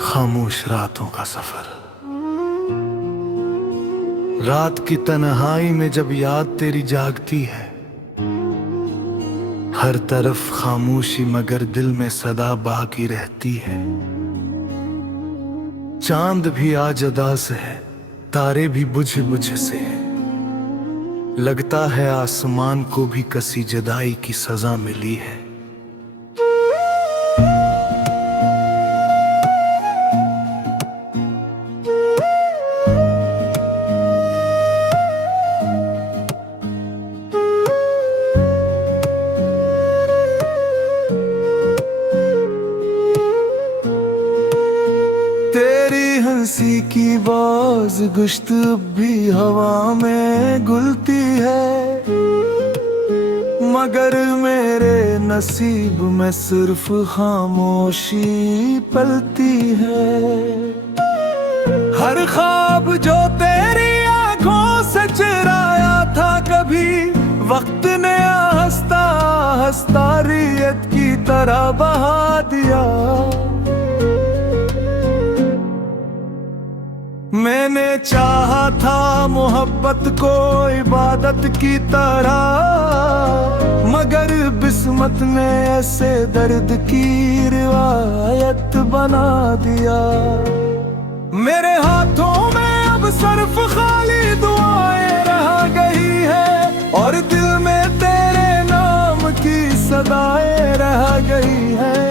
खामोश रातों का सफर। रात की तन्हाई में जब याद तेरी जागती है, हर तरफ खामोशी मगर दिल में सदा बाकी रहती है। चांद भी आज अदास है, तारे भी बुझ बुझ से है। लगता है आसमान को भी कसी जुदाई की सजा मिली है। तेरी हंसी की बाज गुश्त भी हवा में घुलती है, मगर मेरे नसीब में सिर्फ खामोशी पलती है। हर ख्वाब जो तेरी आंखों से चुराया था, कभी वक्त ने हंसता हंसता रेत की तरह बहा दिया। मैंने चाहा था मोहब्बत को इबादत की तरह, मगर किस्मत ने ऐसे दर्द की रिवायत बना दिया। मेरे हाथों में अब सिर्फ खाली दुआएं रह गई है, और दिल में तेरे नाम की सदाएं रह गई है।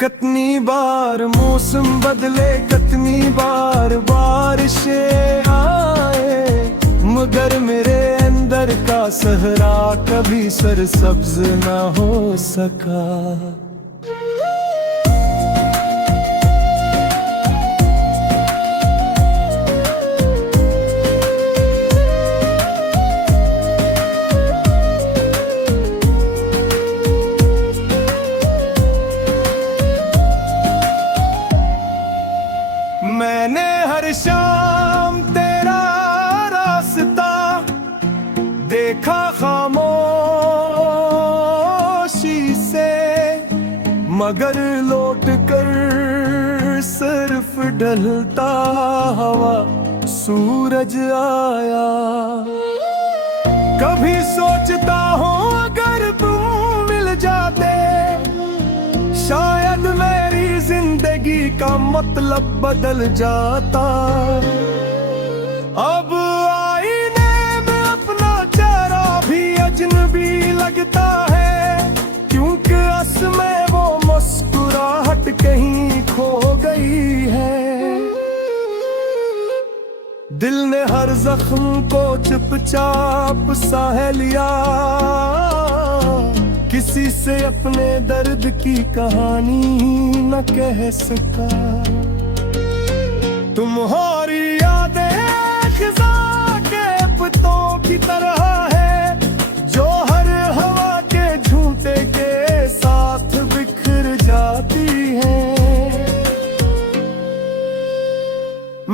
कितनी बार मौसम बदले, कितनी बार बारिशें आए, मगर मेरे अंदर का सहरा कभी सरसब्ज न हो सका। मैंने हर शाम तेरा रास्ता देखा खामोशी से, मगर लौट कर सिर्फ ढलता हवा सूरज आया। कभी सोचता हूँ अगर तुम मिल जाते, शायद मेरी जिंदगी का मतलब बदल जाता। अब आईने में अपना चेहरा भी अजनबी लगता है, क्योंकि असमें वो मुस्कुराहट कहीं खो गई है। दिल ने हर जख्म को चुपचाप सह लिया, किसी से अपने दर्द की कहानी न कह सका। तुम्हारी यादें खिज़ां के पत्तों की तरह है, जो हर हवा के झूठे के साथ बिखर जाती हैं।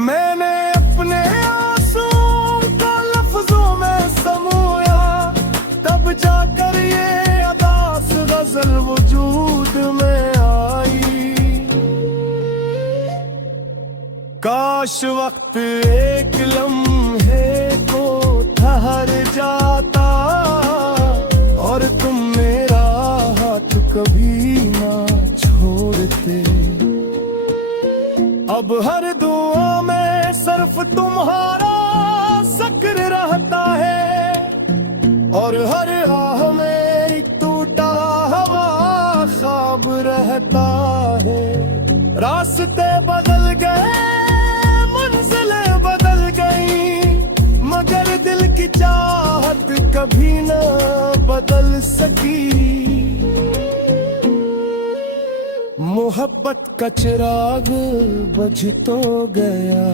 मैंने अपने आंसुओं को लफ्जों में समोया, तब जाकर ये गज़ल वजूद में आई। काश वक्त एक लम्हे को ठहर जाता, और तुम मेरा हाथ कभी ना छोड़ते। अब हर दुआ में सिर्फ तुम्हारा जिक्र रहता है, और हर आह में ख्वाब रहता है। रास्ते बदल गए, मंजिलें बदल गई, मगर दिल की चाहत कभी न बदल सकी। मोहब्बत का चिराग बुझ तो गया,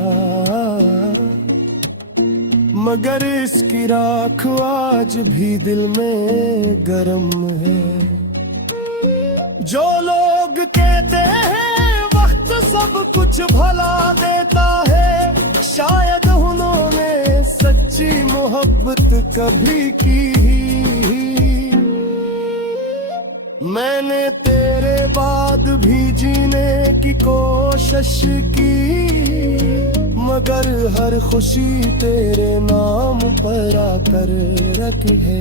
मगर इसकी राख आज भी दिल में गर्म है। जो लोग कहते हैं वक्त सब कुछ भला देता है, शायद उन्होंने सच्ची मोहब्बत कभी की। मैंने तेरे बाद भी जीने की कोशिश की, मगर हर खुशी तेरे नाम पर आकर रखी है।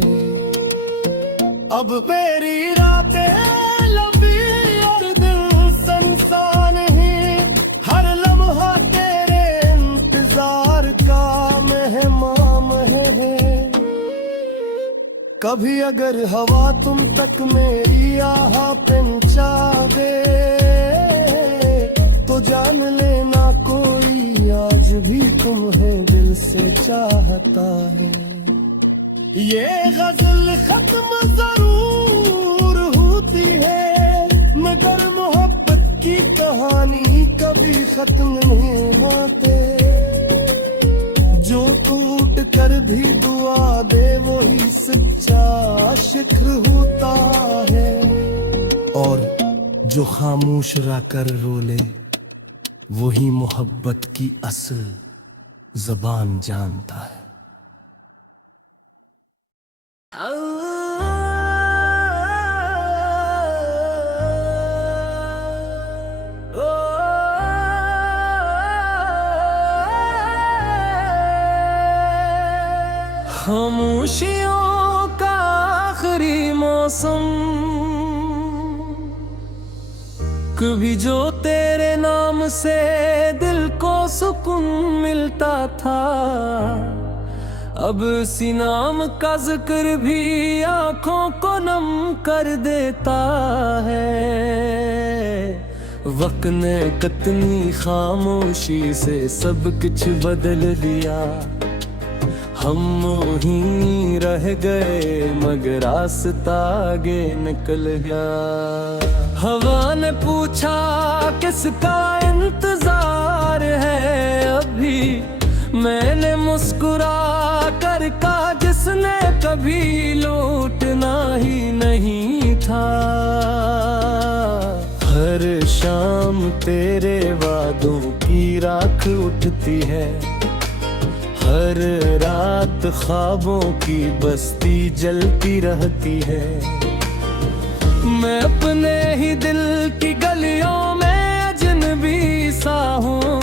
अब मेरी रातें लंबी और दिन सुनसान है, हर लम्हा तेरे इंतजार का मेहमान है। कभी अगर हवा तुम तक मेरी आह पहुंचा दे, तो जान लेना कोई आज भी तुम्हें दिल से चाहता है। ये गजल खत्म जरूर होती है, मगर मोहब्बत की कहानी कभी खत्म नहीं होते। जो टूट कर भी दुआ दे वही सच्चा शिखर होता है, और जो खामोश रहकर रोले वही मोहब्बत की असल ज़बान जानता है। खामोशियों का आखिरी मौसम, कभी जो तेरे नाम से दिल को सुकून मिलता था, अब उसी नाम का जिक्र भी आंखों को नम कर देता है। वक्त ने कितनी खामोशी से सब कुछ बदल दिया, हम वहीं रह गए मगर रास्ता आगे निकल गया। हवा ने पूछा किसका इंतजार है अभी, मैंने मुस्कुरा कर कहा जिसने कभी लौटना ही नहीं था। हर शाम तेरे वादों की राख उठती है, हर रात ख्वाबों की बस्ती जलती रहती है। मैं अपने ही दिल की गलियों में अजनबी सा हूँ,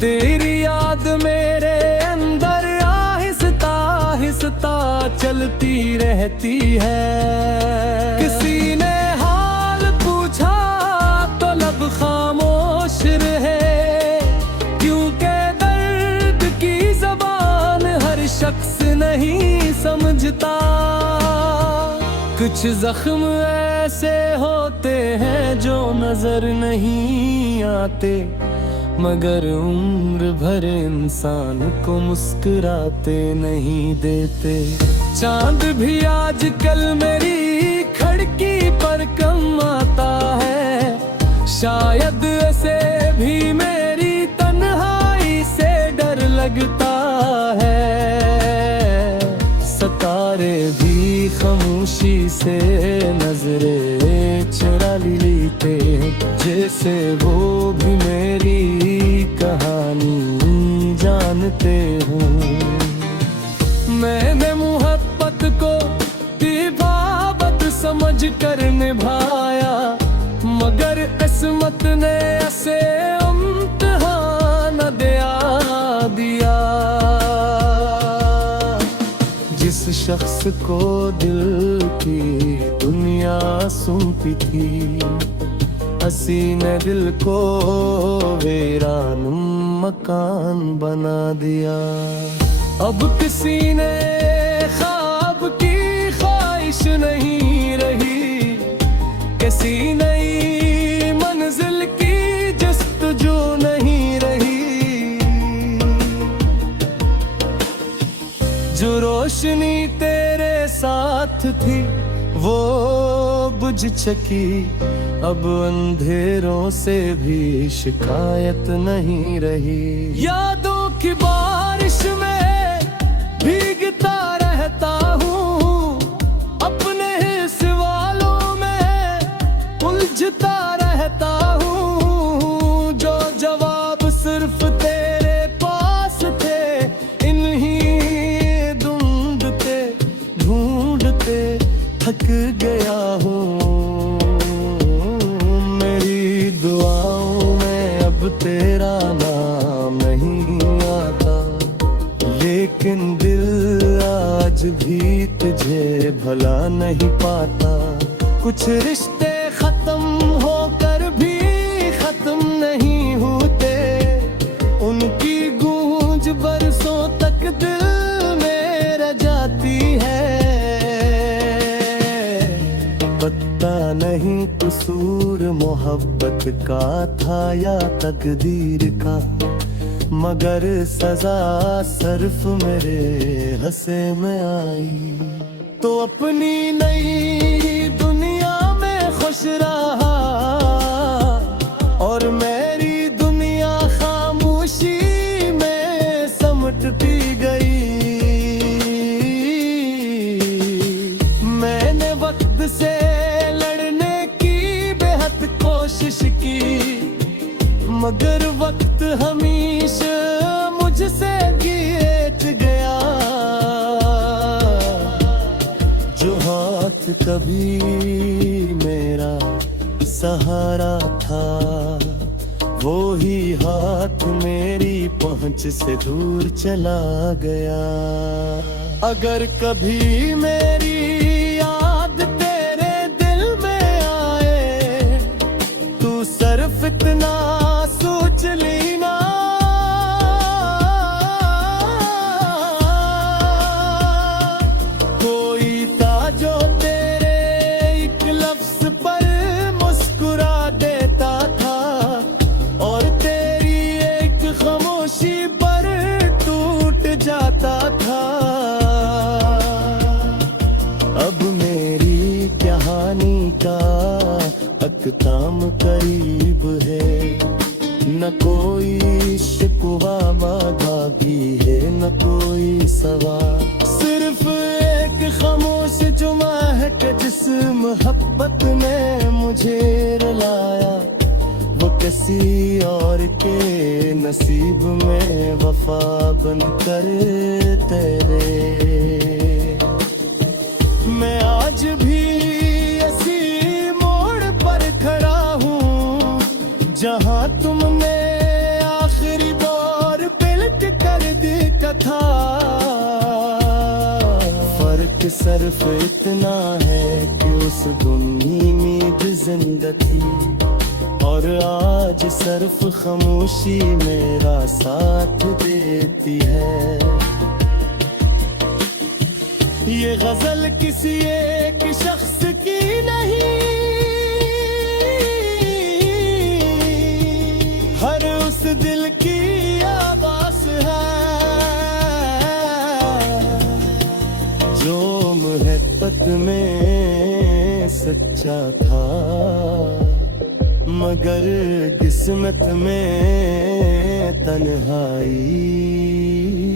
तेरी याद मेरे अंदर आहिस्ता आहिस्ता चलती रहती है। किसी ने हाल पूछा तो लब खामोश रहे, शख्स नहीं समझता। कुछ जख्म ऐसे होते हैं जो नजर नहीं आते, मगर उम्र भर इंसान को मुस्कुराते नहीं देते। चांद भी आजकल मेरी खिड़की पर कम आता है, शायद ऐसे भी मेरी तन्हाई से डर लगता है। सितारे भी खामोशी से नजरें चुरा लेते, जैसे वो भी मेरी कहानी जानते हूँ। मैंने मोहब्बत को इबादत समझ कर निभाया, मगर किस्मत ने ऐसे इम्तिहान दिया। जिस शख्स को दिल की दुनिया सौंपी थी, हसीने दिल को वीरान मकान बना दिया। अब किसी ने ख्वाब की ख्वाहिश नहीं रही, किसी नई मंजिल की जस्तजू नहीं रही। जो रोशनी तेरे साथ थी वो बुझ चकी, अब अंधेरों से भी शिकायत नहीं रही। यादों की बारिश में भीगता रहता हूँ, अपने ही सवालों में उलझता रहता हूँ। जो जवाब सिर्फ तेरे पास थे, इन्हीं ढूंढते ढूंढते थक गया हूँ। तुझे भला नहीं पाता। कुछ रिश्ते खत्म होकर भी खत्म नहीं होते, उनकी गूंज बरसों तक दिल में रह जाती है। पता नहीं कसूर मोहब्बत का था या तकदीर का, मगर सजा सिर्फ मेरे हंसे में आई। तो अपनी नई दुनिया में खुश रहा और मेरी दुनिया खामोशी में समटती गई। मैंने वक्त से लड़ने की बेहद कोशिश की, मगर वक्त हमेशा मुझसे जीत गया। जो हाथ कभी मेरा सहारा था, वो ही हाथ मेरी पहुंच से दूर चला गया। अगर कभी मेरी याद तेरे दिल में आए, तू सिर्फ इतना सोच लेना, कोई था जो तेरे एक लफ्ज पर मुस्कुरा देता था और तेरी एक खामोशी पर टूट जाता था। अब मेरी कहानी का अख्ताम करीब है, न कोई शिकवा बाधा भी है, न कोई सवाल। सिर्फ एक खामोश जुमा है कि जिस मोहब्बत में मुझे रुलाया, वो किसी और के नसीब में वफा बनकर तेरे। मैं आज भी ऐसी मोड़ पर खड़ा हूँ जहाँ तुमने आखिरी बार पलट कर देखा था। फर्क सिर्फ इतना है कि उस दुनिया में भी जिंदा थी और आज सिर्फ खामोशी मेरा साथ देती है। ये गजल किसी एक शख्स की नहीं, हर उस दिल की आवाज़ है जो मोहब्बत में सच्चा था, मगर किस्मत में तन्हाई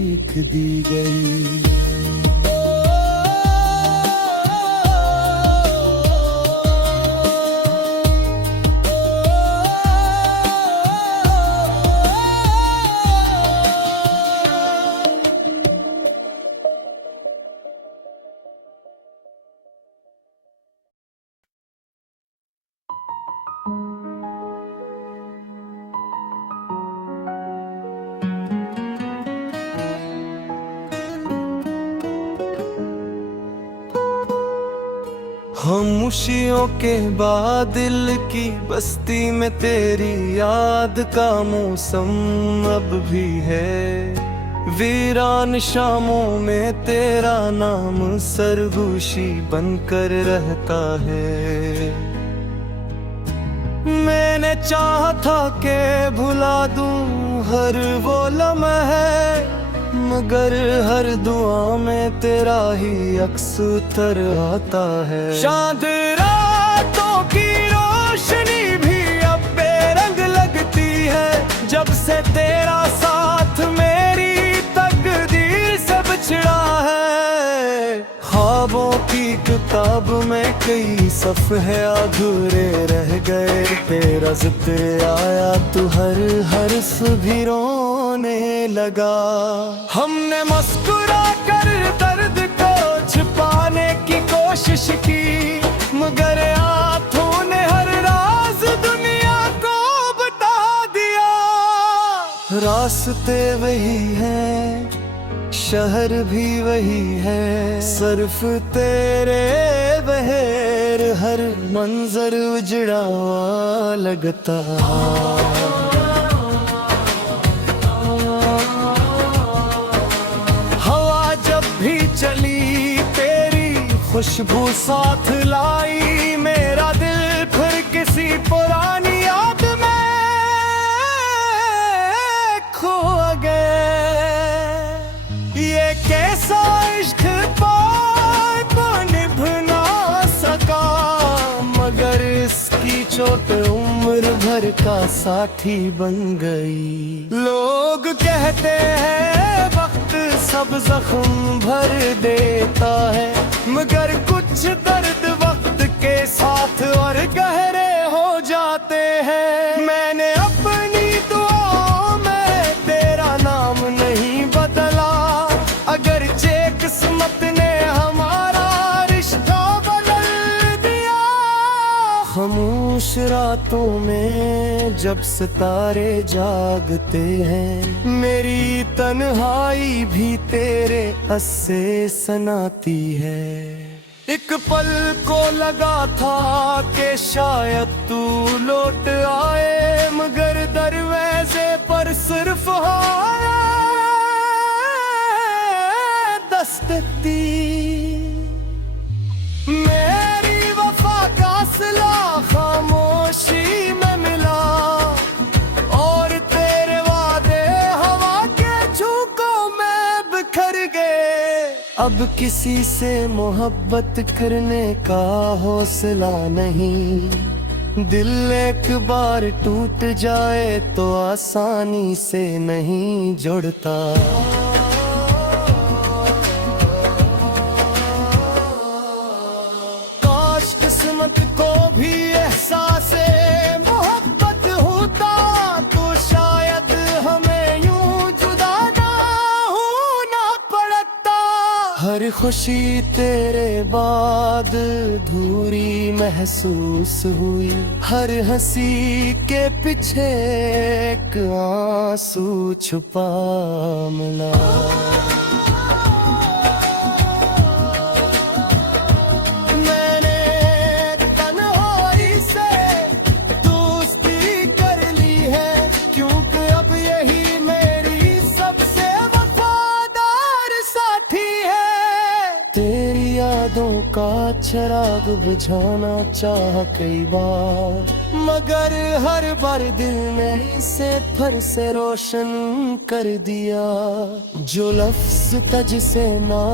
लिख दी गई। खामोशियों के बाद दिल की बस्ती में तेरी याद का मौसम अब भी है। वीरान शामों में तेरा नाम सरगोशी बनकर रहता है। मैंने चाहा था कि भुला दूं हर वो लम्हा, मगर हर दुआ में तेरा ही अक्स उतर आता है। चांद रातों की रोशनी भी अब बेरंग लगती है, जब से तेरा साथ मेरी तकदीर से बिछड़ा है। ख्वाबों की किताब में कई सफ़े अधूरे रह गए, तेरा ज़िक्र आया तो हर हर्फ भी रोने लगा। हमने मुस्कुरा कर दर्द को छिपाने की कोशिश की, मगर आँखों ने हर राज दुनिया को बता दिया। रास्ते वही हैं, शहर भी वही है, सिर्फ तेरे बहर हर मंजर उजड़ा हुआ लगता। हवा जब भी चली तेरी खुशबू साथ लाई, मेरा दिल फिर किसी पुरानी याद में खो गया। ये कैसा इश्क तो निभ ना सका, मगर इसकी चोट उम्र भर का साथी बन गई। लोग कहते हैं वक्त सब जख्म भर देता है, मगर कुछ दर्द वक्त के साथ और गहरे हो जाते हैं। मैंने अपनी दुआओं में तेरा नाम नहीं बदला, अगर चे किस्मत ने हमारा रिश्ता बदल दिया। खामोश रातों में जब सितारे जागते हैं, मेरी तन्हाई भी तेरे अस्से सनाती है। एक पल को लगा था कि शायद तू लौट आए, मगर दरवाजे पर सिर्फ दस्तक दी। मेरी वफा का सिला खामोशी में मिला, और तेरे वादे हवा के झोंकों में बिखर गए। अब किसी से मोहब्बत करने का हौसला नहीं, दिल एक बार टूट जाए तो आसानी से नहीं जुड़ता। काश किस्मत को भी एहसास मोहब्बत होता, तो शायद हमें यूं जुदा ना होना पड़ता। हर खुशी तेरे बाद धूरी महसूस हुई, हर हंसी के पीछे एक आंसू छुपा मिला। मैंने तन्हाई से दोस्ती कर ली है, क्योंकि अब यही मेरी सबसे वफादार साथी है। तेरी यादों का चिराग बुझाना चाहा कई बार, मगर हर बार दिल ने इसे फिर से रोशन कर दिया। जो लफ्ज तुझ से ना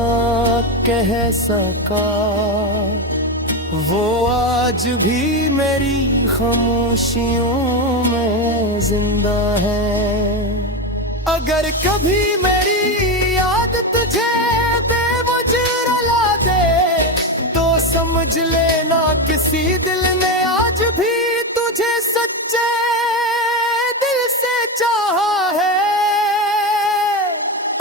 कह सका, वो आज भी मेरी खामोशियों में जिंदा है। अगर कभी मेरी याद तुझे समझ लेना किसी दिल ने आज भी तुझे सच्चे दिल से चाहा है।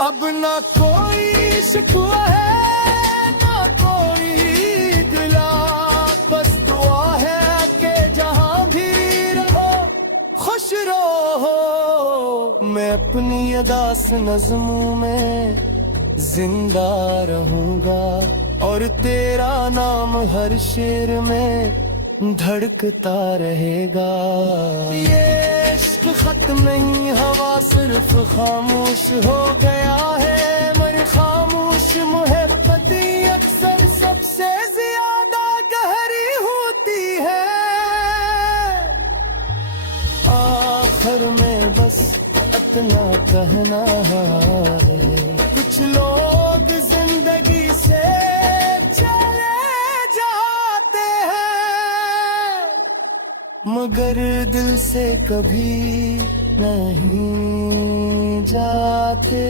अब ना कोई शिकवा है ना कोई गिला, बस दुआ है कि जहां भी रहो खुश रहो। मैं अपनी अदास नज़्मों में जिंदा रहूंगा, और तेरा नाम हर शेर में धड़कता रहेगा। ये इश्क खत्म नहीं, हवा सिर्फ खामोश हो गया है, मगर खामोश मोहब्बत अक्सर सबसे ज्यादा गहरी होती है। आखिर में बस इतना कहना है, कुछ लोग जिंदगी से मगर दिल से कभी नहीं जाते।